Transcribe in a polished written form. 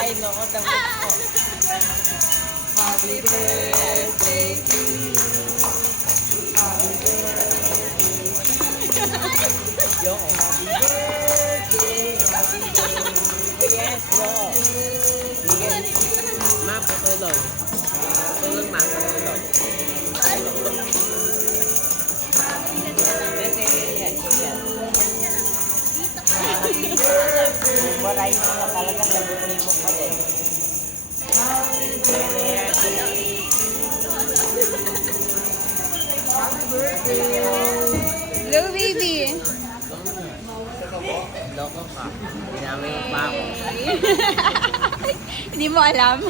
Ay, loko, damot ko. Happy birthday to you. Happy birthday. Yo, happy birthday. Happy birthday. Yes, yo. Bigyan. Ma, patulog. Patulog, ma. Patulog. Maray mo na talaga, labutin mo pa din. Happy birthday! Hello, baby! Loko ka. Ginamit pa ako. Hindi mo alam.